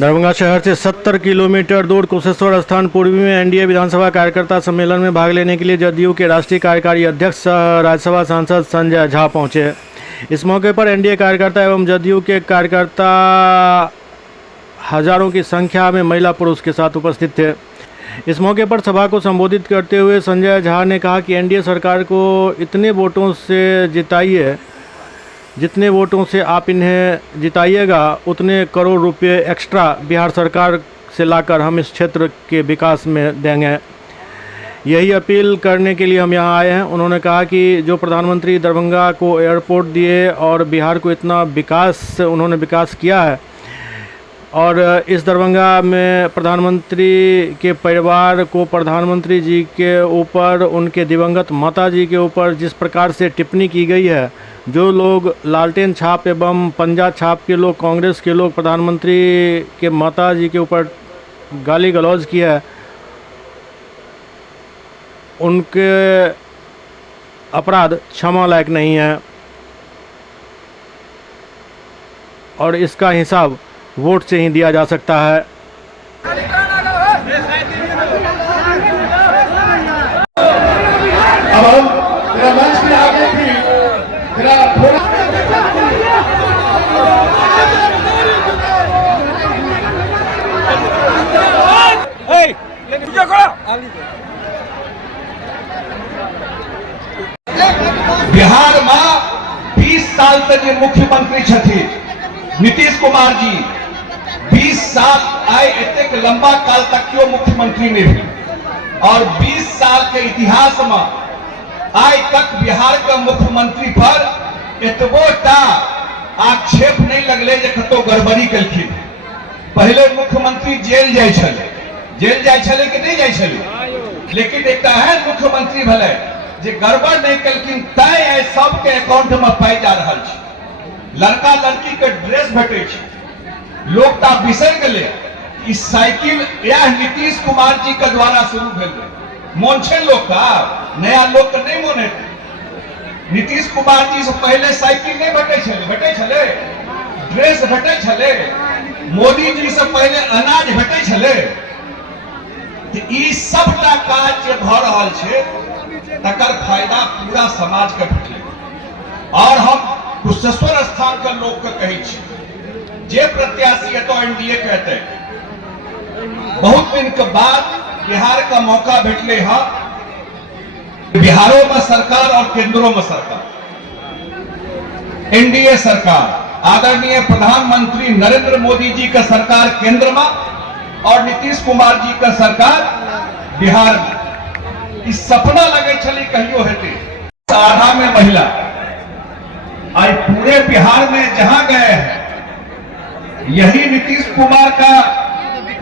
दरभंगा शहर से 70 किलोमीटर दूर कुशेश्वर स्थान पूर्वी में एनडीए विधानसभा कार्यकर्ता सम्मेलन में भाग लेने के लिए जदयू के राष्ट्रीय कार्यकारी अध्यक्ष राज्यसभा सांसद संजय झा पहुंचे। इस मौके पर एनडीए कार्यकर्ता एवं जदयू के कार्यकर्ता हजारों की संख्या में महिला पुरुष के साथ उपस्थित थे। इस मौके पर सभा को संबोधित करते हुए संजय झा ने कहा कि एनडीए सरकार को इतने वोटों से जिताइए, जितने वोटों से आप इन्हें जिताइएगा उतने करोड़ रुपए एक्स्ट्रा बिहार सरकार से लाकर हम इस क्षेत्र के विकास में देंगे। यही अपील करने के लिए हम यहाँ आए हैं। उन्होंने कहा कि जो प्रधानमंत्री दरभंगा को एयरपोर्ट दिए और बिहार को इतना उन्होंने विकास किया है, और इस दरभंगा में प्रधानमंत्री के परिवार को प्रधानमंत्री जी के ऊपर, उनके दिवंगत माता जी के ऊपर जिस प्रकार से टिप्पणी की गई है, जो लोग लालटेन छाप एवं पंजा छाप के लोग, कांग्रेस के लोग प्रधानमंत्री के माता जी के ऊपर गाली गलौज किया है, उनके अपराध क्षमा लायक नहीं है और इसका हिसाब वोट से ही दिया जा सकता है। बिहार में 20 साल तक ये मुख्यमंत्री छथि नीतीश कुमार जी 20 साल आए एतेक लंबा काल तक क्यों मुख्यमंत्री नहीं रहे और 20 साल के इतिहास में आज तक बिहार का मुख्यमंत्री पर एतबोटा आक्षेप नहीं लगले जे कतो गड़बड़ी कलखिन। पहले मुख्यमंत्री जेल जाय छले कि नहीं जाय छले, लेकिन एक है मुख्यमंत्री भले जे गड़बड़ नहीं कलखिन तय सबके अकाउंट में पाई जा रहा है। लड़का लड़की के ड्रेस भेटे छे, लोग ता बिसर गए इस साइकिल यह नीतीश कुमार जी के द्वारा शुरू भेल। मोन छे लोग का, नया लोग के नहीं मोने। नीतीश कुमार जी से पहले साइकिल नहीं भेटे छले, ड्रेस भेटे छले, मोदी जी से पहले अनाज भेटे छले। ई सबटा काज जे भ रहल छे तकर फायदा पूरा समाज के भेटले। और हम कुशेश्वर स्थान के लोग के कही छी जे प्रत्याशी है तो एनडीए कहते हैं। बहुत दिन के बाद बिहार का मौका भेटले है। बिहारों में सरकार और केंद्रों में सरकार, एनडीए सरकार आदरणीय प्रधानमंत्री नरेंद्र मोदी जी का सरकार केंद्र में और नीतीश कुमार जी का सरकार बिहार में। इस सपना लगे चली कहियो हेते आधा में महिला आज पूरे बिहार में जहां गए हैं, यही नीतीश कुमार का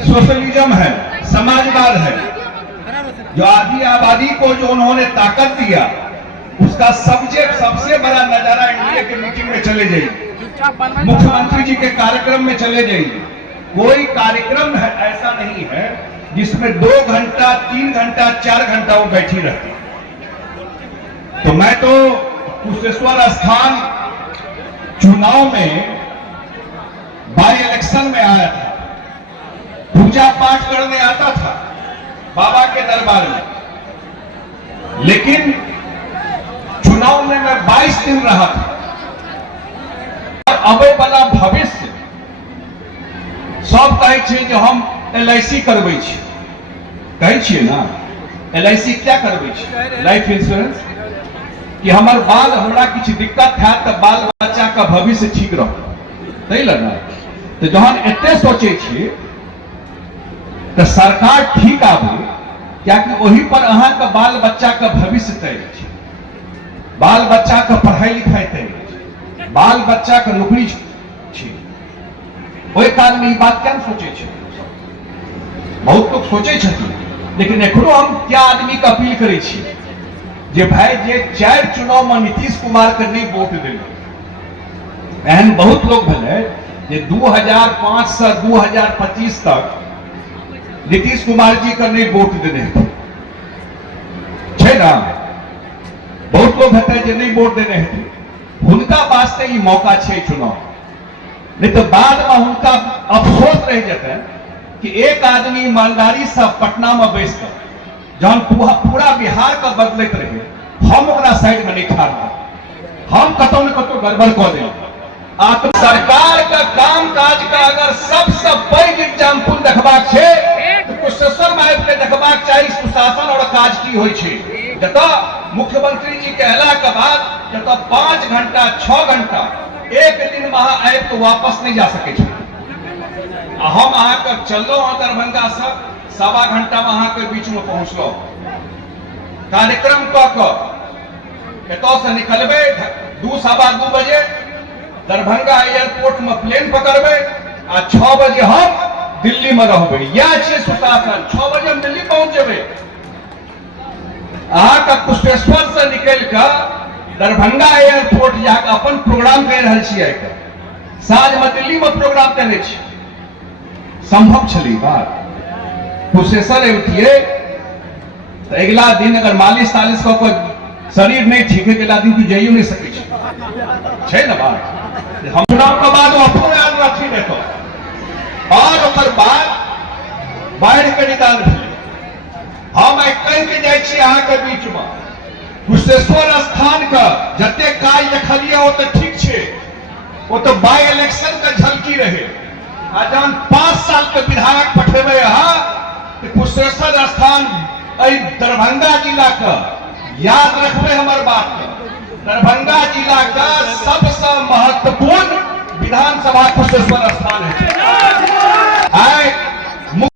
सोशलिज्म है, समाजवाद है। जो आधी आबादी को जो उन्होंने ताकत दिया, उसका सबसे बड़ा नजारा एनडीए के मीटिंग में चले जाइए, मुख्यमंत्री जी के कार्यक्रम में चले जाइए। कोई कार्यक्रम है ऐसा नहीं है जिसमें 2 घंटा 3 घंटा 4 घंटा वो बैठी रहती। तो मैं तो कुशेश्वर स्थान चुनाव में बाई इलेक्शन में आया था, पूजा पाठ करने आता था बाबा के दरबार में, लेकिन चुनाव में मैं 22 दिन रहा था। और अबे वाला भविष्य सब कहे छे जो हम एलआईसी करबे छी, कहे छिए ना एलआईसी क्या करबे छी, लाइफ इंश्योरेंस, कि हमार बाल हमरा किसी दिक्कत है तो बाल बच्चा का भविष्य ठीक रहो, नहीं लगा। तो जहां एते सोचे छी तो सरकार ठीक आबे, क्या कि वही पर अहाँ का बाल बच्चा का भविष्य तय छै, बाल बच्चा का पढ़ाई लिखाई तय छै, बाल बच्चा का नौकरी छै। ओहि कारण ई बात क्या सोचे छै, बहुत लोग सोचे छथिन, लेकिन एखनो हम क्या आदमी का अपील करे छी जे भाई जे 4 चुनाव में नीतीश कुमार के नहीं वोट दिल, एहन बहुत लोग भेले जे 2005 से 2025 तक नीतीश कुमार जी का नहीं वोट देने छे ना। बहुत लोग हेतै जे नहीं वोट देने हेतै, हुनका वास्ते ई मौका छे चुनाव, नहीं तो बाद में उनका अफसोस रह रह जाते कि एक आदमी ईमानदारी से पटना में बैस कर जहन पूरा बिहार का बदलते रहे हम ओकरा साइड में नहीं ठाड़ हम कतौ न कतौ गड़बड़ कऽ देलहुँ। सरकार का काम काज का अगर सबसे पैघ एग्जाम्पल देखबाक छै तो कुशेश्वर में आबि के देखबाक चाही सुशासन और काज की होइ छै। जतऽ मुख्यमंत्री जी के अयला के बाद जतऽ 5 घंटा 6 घंटा एक दिन में अहाँ आबि के वापस नहीं जा सकै छी। हम अहाँके चललहुँ हँ दरभंगा से 1.25 घंटा में अहाँके बीच में पहुँचलहुँ कार्यक्रम कऽ कऽ एतऽ से निकलबै 2-2:15 बजे दरभंगा एयरपोर्ट में प्लेन पकड़बै आ 6 बजे हम दिल्ली में रहबै। यह छै सुशासन। 6 बजे हम दिल्ली पहुंच जेबै। अहाँके कुशेश्वर से निकल कऽ दरभंगा एयरपोर्ट जाके अपन प्रोग्राम कर रहल छियै। साँझ में दिल्ली में प्रोग्राम करने छी संभव छली बात। कुशेश्वर एबतियै तो अगला दिन अगर मालिश तालिश कऽ के शरीर नहीं ठीक है अगला दिन तू जाइयो नहीं सकै छै ना बात। हम चुनाव के बाद अपनो याद रखी देखो और ओकर बाद बाढ़ के निदान भेलै। हम कहि के जाइ छी अहाँ के बीच में कुशेश्वर स्थान का जते काज देखलिए वो तो ठीक छै वो तो बाई इलेक्शन के झलकी रहे। आ जहन 5 साल के विधायक पठेबै अहाँ तो कुशेश्वर स्थान दरभंगा जिला का याद रखबै हमर बात के। दरभंगा जिला का सबसे महत्वपूर्ण विधानसभा कुशेश्वर स्थान है।